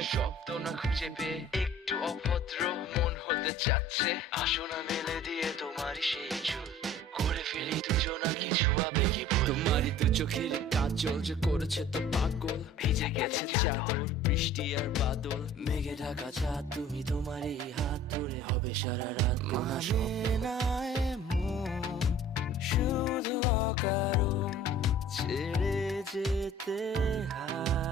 বাথরুমে শব্দ না খুঁজে পেয়ে একটু অভদ্র মন হতে চাচ্ছে, আসো না মেলে দিয়ে তোমারই সেই চুল, করে ফেলি দুজনা কিছু আবেগী ভুল। তোমারই দু চোখের কাজল যে করেছে তো পাগল, ভিজে গেছে চাদর বৃষ্টি আর বাদল, মেঘে ঢাকা চাঁদ তুমি তোমার এই হাত ধরে হবে সারা রাত। মানে না এমন শুধু অকারণ ছেড়ে যেতে হয়।